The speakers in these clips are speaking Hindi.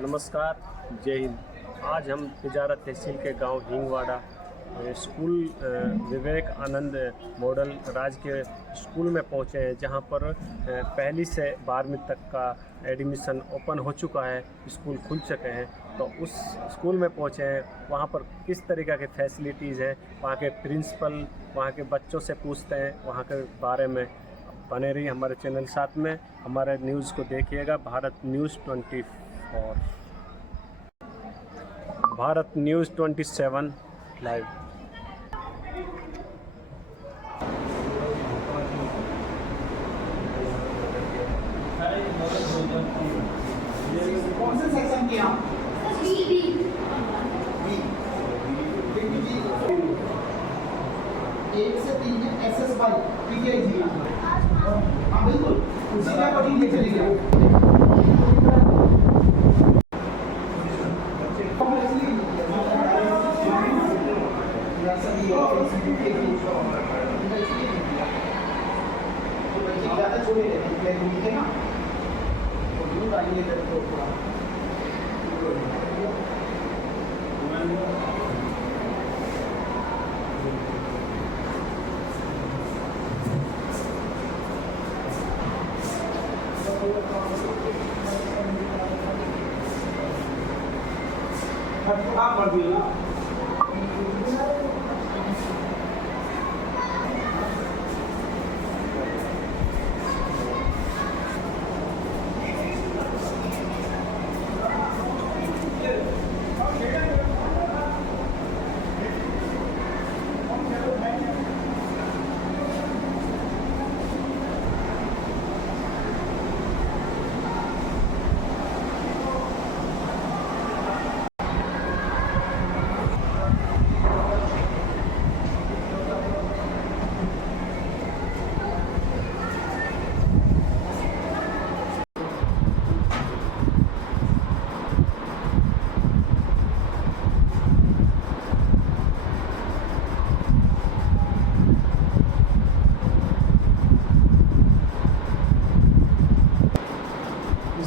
नमस्कार, जय हिंद। आज हम तिजारत तहसील के गांव हिंगवाड़ा स्कूल विवेक आनंद मॉडल राजकीय स्कूल में पहुंचे हैं, जहां पर पहली से 12वीं तक का एडमिशन ओपन हो चुका है। स्कूल खुल चुके हैं, तो उस स्कूल में पहुंचे हैं। वहां पर किस तरीक़ा के फैसिलिटीज़ हैं, वहां के प्रिंसिपल, वहां के बच्चों से पूछते हैं वहां के बारे में। बने रही हमारे चैनल साथ में, हमारे न्यूज़ को देखिएगा। Bharat news 27 live. कौन से सेक्शन की आप? बी। एक से 3 में SSY PTI हाँ बिल्कुल उसी का पढ़ी ले चलेगा। ज़्यादा छोड़े रहते ना तो दूर आएंगे तो आप बढ़ दिए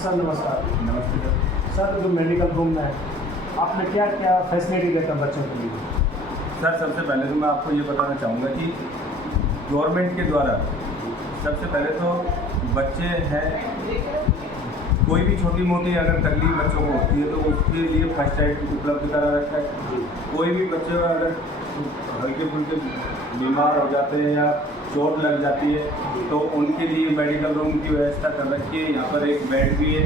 सर नमस्कार। नमस्ते सर, जो मेडिकल रूम में है, आपने क्या क्या फैसिलिटी देता बच्चों के लिए? सर, सबसे पहले तो मैं आपको ये बताना चाहूँगा कि गवर्नमेंट के द्वारा सबसे पहले तो बच्चे हैं, कोई भी छोटी मोटी अगर तकलीफ बच्चों को होती है तो उसके लिए फर्स्ट एड उपलब्ध करा रखा है। कोई भी बच्चे अगर हल्के फुल्के बीमार हो जाते हैं या चोट लग जाती है तो उनके लिए मेडिकल रूम की व्यवस्था कर रखी है। यहाँ पर एक बेड भी है,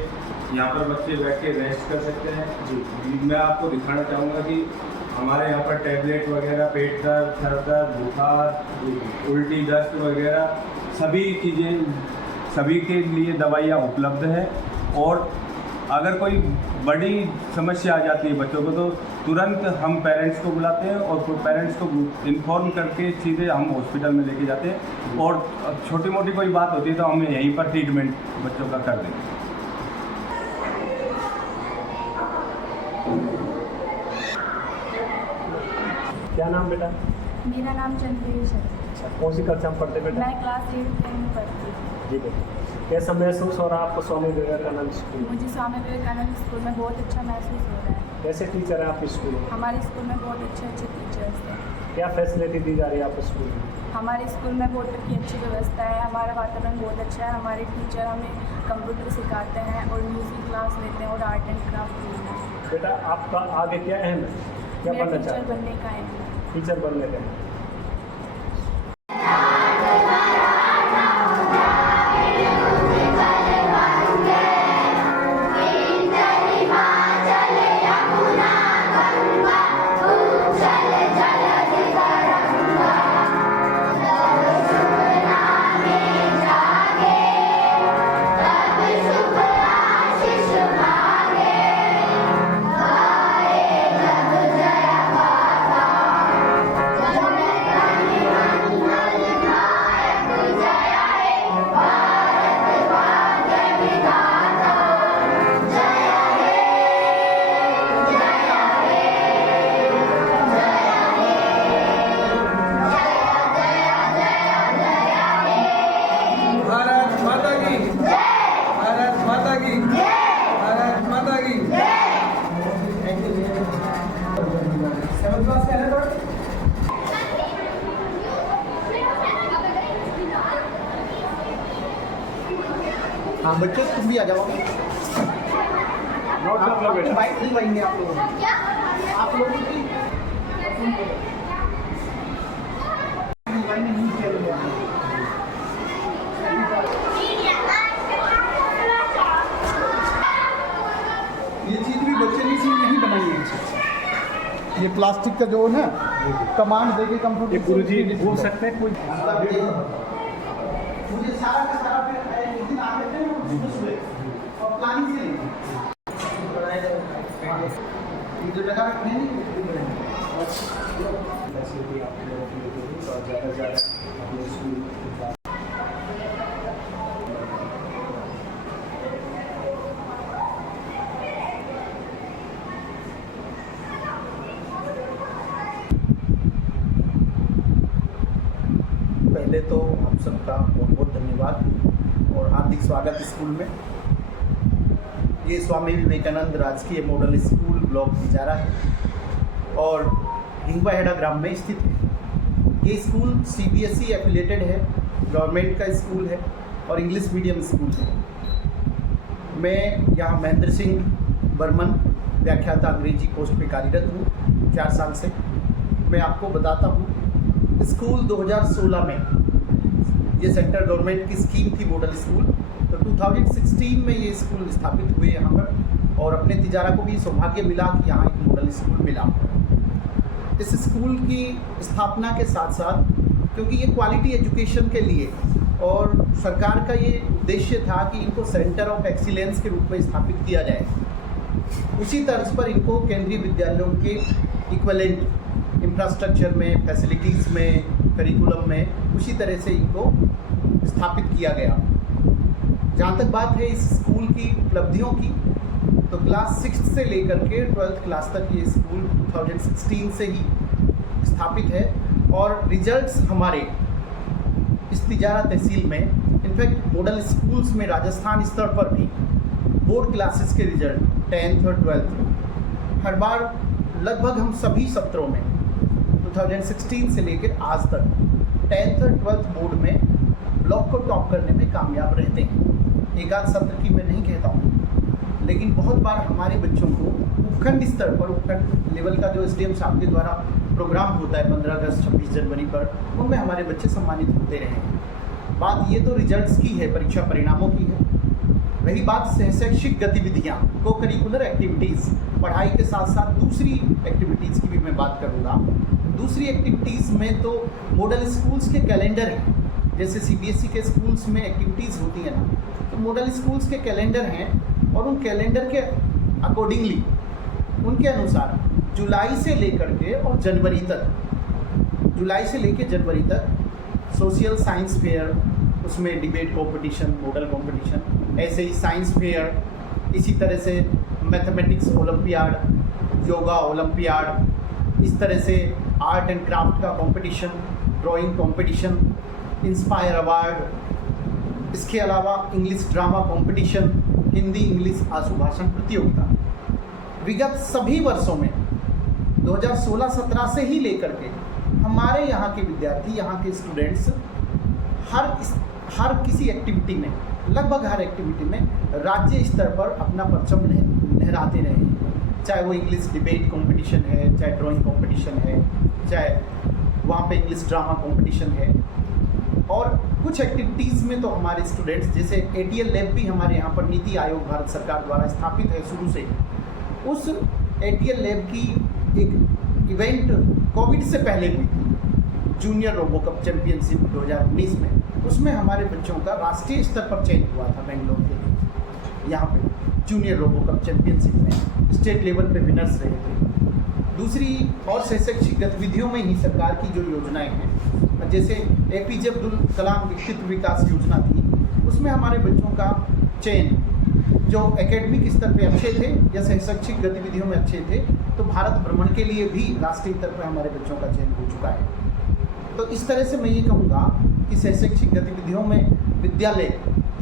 यहाँ पर बच्चे बैठ के रेस्ट कर सकते हैं। मैं आपको दिखाना चाहूँगा कि हमारे यहाँ पर टैबलेट वगैरह, पेट दर्द, सर दर्द, बुखार, उल्टी, दस्त वगैरह सभी चीज़ें, सभी के लिए दवाइयाँ उपलब्ध हैं। और अगर कोई बड़ी समस्या आ जाती है बच्चों को तो तुरंत हम पेरेंट्स को बुलाते हैं और फिर पेरेंट्स को इन्फॉर्म करके सीधे हम हॉस्पिटल में लेके जाते हैं। और छोटी मोटी कोई बात होती है तो हम यहीं पर ट्रीटमेंट बच्चों का कर देंगे। क्या नाम बेटा? मेरा नाम चंद्रेश है। अच्छा, कौन सी कक्षा में पढ़ते बेटा? मैं क्लास 8 में पढ़ती हूँ। जी बेटा, कैसा महसूस हो रहा है आपको स्वामी विवेकानंद स्कूल में? मुझे स्वामी विवेकानंद स्कूल में बहुत अच्छा महसूस हो रहा है। कैसे टीचर है आपके स्कूल में? हमारे स्कूल में बहुत अच्छे टीचर्स हैं। क्या फैसिलिटी दी जा रही है आपके स्कूल में? हमारे स्कूल में वाटर की अच्छी व्यवस्था है, हमारा वातावरण बहुत अच्छा है। हमारे टीचर हमें कंप्यूटर सिखाते हैं और म्यूज़िक क्लास लेते हैं और आर्ट एंड क्राफ्ट भी है। बेटा, आपका आगे क्या अहम है, क्या मेरा बनना टीचर चाहते हैं? बनने का है। टीचर बनने का है। जय 7th क्लास का है ना? हाँ बच्चे तुम भी आ जाओ। बाइक दिलवाएंगे आप लोगों को। आप लोगों की दिलवाएंगे नहीं किया लोग। ये चीज़ भी बच्चे ने इसी नहीं बनाई है। ये प्लास्टिक का जो है कमांड देके कंप्यूटर गुरुजी बोल सकते हैं कोई मुझे सारा का सारा फिर एक दिन आ गए थे उसमें और प्लानिंग से ये जो लगा रखने नहीं फैसिलिटी आप लोगों को मिलेगी और ज़्यादा से ज़्यादा अपने स्कूल पहले तो आप सबका बहुत बहुत धन्यवाद और हार्दिक स्वागत स्कूल में। ये स्वामी विवेकानंद राजकीय मॉडल स्कूल ब्लॉक तिजारा है और हिंगवाहेड़ा ग्राम में स्थित है। ये स्कूल CBSE एफिलेटेड है, गवर्नमेंट का स्कूल है और इंग्लिश मीडियम स्कूल है। मैं यहाँ महेंद्र सिंह बर्मन व्याख्याता अंग्रेजी पोस्ट पे कार्यरत हूँ 4 साल से। मैं आपको बताता हूँ, स्कूल 2016 में ये सेंट्रल गवर्नमेंट की स्कीम थी मॉडल स्कूल, तो 2016 में ये स्कूल स्थापित हुए यहाँ पर और अपने तिजारा को भी सौभाग्य मिला कि यहाँ एक मॉडल स्कूल मिला। इस स्कूल की स्थापना के साथ साथ क्योंकि ये क्वालिटी एजुकेशन के लिए और सरकार का ये उद्देश्य था कि इनको सेंटर ऑफ एक्सीलेंस के रूप में स्थापित किया जाए, उसी तर्ज पर इनको केंद्रीय विद्यालयों के इक्विवेलेंट इंफ्रास्ट्रक्चर में, फैसिलिटीज़ में, करिकुलम में उसी तरह से इनको स्थापित किया गया। जहाँ तक बात है इस स्कूल की उपलब्धियों की, तो क्लास 6 से लेकर के 12th क्लास तक ये स्कूल 2016 से ही स्थापित है और रिजल्ट्स हमारे इस तिजारा तहसील में, इनफैक्ट मॉडल स्कूल्स में राजस्थान स्तर पर भी बोर्ड क्लासेस के रिजल्ट 10th और 12th हर बार लगभग हम सभी सत्रों में 2016 से लेकर आज तक 10th और 12th बोर्ड में ब्लॉक को टॉप करने में कामयाब रहते हैं। एक आध सत्र की मैं नहीं कहता हूँ, लेकिन बहुत बार हमारे बच्चों को उपखंड स्तर पर, उपखंड लेवल का जो SDM साहब के द्वारा प्रोग्राम होता है 15 अगस्त 26 जनवरी पर, उनमें हमारे बच्चे सम्मानित होते रहे हैं। बात ये तो रिजल्ट्स की है, परीक्षा परिणामों की है। रही बात शैक्षिक गतिविधियाँ, को करिकुलर एक्टिविटीज़, पढ़ाई के साथ साथ दूसरी एक्टिविटीज़ की भी मैं बात करूँगा। दूसरी एक्टिविटीज़ में तो मॉडल स्कूल्स के कैलेंडर हैं, जैसे CBSE के स्कूल्स में एक्टिविटीज़ होती हैं ना, तो मॉडल स्कूल्स के कैलेंडर हैं और उन कैलेंडर के अकॉर्डिंगली, उनके अनुसार जुलाई से लेकर के और जनवरी तक, जुलाई से लेकर जनवरी तक सोशल साइंस फेयर, उसमें डिबेट कंपटीशन, मॉडल कंपटीशन, ऐसे ही साइंस फेयर, इसी तरह से मैथमेटिक्स ओलंपियाड, योगा ओलंपियाड, इस तरह से आर्ट एंड क्राफ्ट का competition, drawing competition, inspire award, इसके अलावा English drama competition, Hindi English आशुभाषण प्रतियोगिता। विगत सभी वर्षों में 2016-17 से ही लेकर के हमारे यहाँ के विद्यार्थी, यहाँ के स्टूडेंट्स हर किसी एक्टिविटी में, लगभग हर एक्टिविटी में राज्य स्तर पर अपना परचम लहराते रहे हैं। चाहे वो इंग्लिश डिबेट कंपटीशन है, चाहे ड्राइंग कंपटीशन है, चाहे वहाँ पे इंग्लिश ड्रामा कंपटीशन है। और कुछ एक्टिविटीज़ में तो हमारे स्टूडेंट्स, जैसे ATL लैब भी हमारे यहाँ पर नीति आयोग भारत सरकार द्वारा स्थापित है शुरू से, उस ATL लैब की एक इवेंट कोविड से पहले हुई थी, जूनियर रोबो कप चैम्पियनशिप 2019 में। उसमें हमारे बच्चों का राष्ट्रीय स्तर पर चयन हुआ था बेंगलोर के लिए। यहाँ पे जूनियर रोबो कप चैम्पियनशिप में स्टेट लेवल पे विनर्स रहे थे। दूसरी और शैक्षिक गतिविधियों में ही सरकार की जो योजनाएं हैं, जैसे APJ अब्दुल कलाम व्यक्तित्व विकास योजना थी, उसमें हमारे बच्चों का चयन जो एकेडमिक स्तर पे अच्छे थे या शैक्षिक गतिविधियों में अच्छे थे, तो भारत भ्रमण के लिए भी राष्ट्रीय स्तर पर हमारे बच्चों का चयन हो चुका है। तो इस तरह से मैं ये कहूँगा कि शैक्षिक गतिविधियों में विद्यालय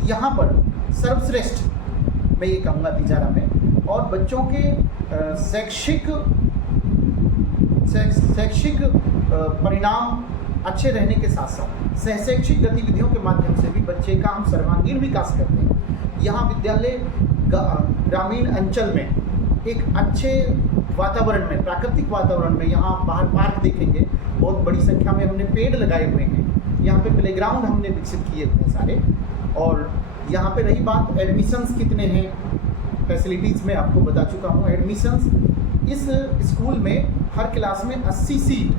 यहाँ पर सर्वश्रेष्ठ, मैं ये कहूँगा तिजारा में और बच्चों के शैक्षिक परिणाम अच्छे रहने के साथ साथ सहशैक्षिक गतिविधियों के माध्यम से भी बच्चे का हम सर्वांगीण विकास करते हैं। यहाँ विद्यालय ग्रामीण अंचल में एक अच्छे वातावरण में, प्राकृतिक वातावरण में, यहाँ बाहर पार्क देखेंगे, बहुत बड़ी संख्या में हमने पेड़ लगाए हुए हैं, यहाँ पे प्लेग्राउंड हमने विकसित किए हुए हैं सारे। और यहाँ पे रही बात एडमिशन्स कितने हैं, फैसिलिटीज़ में आपको बता चुका हूँ। एडमिशन्स इस स्कूल में हर क्लास में 80 सीट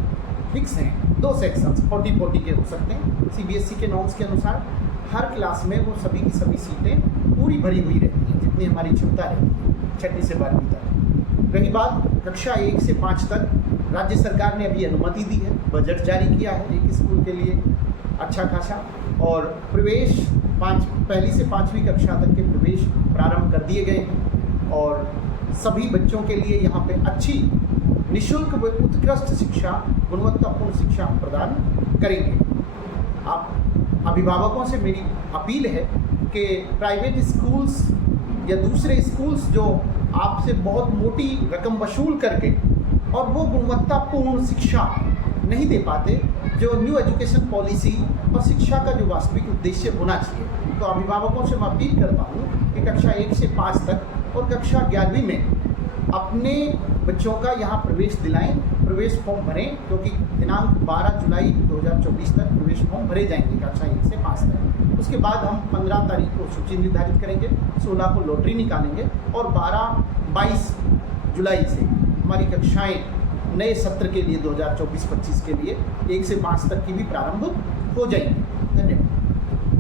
फिक्स हैं, 2 सेक्शंस 40-40 के हो सकते हैं CBSE के नॉर्म्स के अनुसार। हर क्लास में वो सभी की सभी सीटें पूरी भरी हुई रहती हैं, जितनी हमारी क्षमता रहती है 6वीं से 12वीं तक। रही बात कक्षा 1 से 5 तक, राज्य सरकार ने अभी अनुमति दी है, बजट जारी किया है एक स्कूल के लिए अच्छा खासा, और प्रवेश 1ली से 5वीं कक्षा तक के प्रवेश प्रारंभ कर दिए गए हैं। और सभी बच्चों के लिए यहाँ पे अच्छी निःशुल्क व उत्कृष्ट शिक्षा, गुणवत्तापूर्ण शिक्षा हम प्रदान करेंगे। आप अभिभावकों से मेरी अपील है कि प्राइवेट स्कूल्स या दूसरे स्कूल्स जो आपसे बहुत मोटी रकम वसूल करके और वो गुणवत्तापूर्ण शिक्षा नहीं दे पाते, जो न्यू एजुकेशन पॉलिसी और शिक्षा का जो वास्तविक उद्देश्य होना चाहिए, तो अभिभावकों से मैं अपील करता हूँ कि कक्षा 1 से 5 तक और कक्षा 11वीं में अपने बच्चों का यहाँ प्रवेश दिलाएं, प्रवेश फॉर्म भरें, क्योंकि दिनांक 12 जुलाई 2024 तक प्रवेश फॉर्म भरे जाएंगे कक्षा 1 से 5 तक। उसके बाद हम 15 तारीख को सूची निर्धारित करेंगे, 16 को लॉटरी निकालेंगे और 12-22 जुलाई से हमारी कक्षाएँ नए सत्र के लिए 2024-25 के लिए 1 से 5 तक की भी प्रारंभ हो जाएंगी।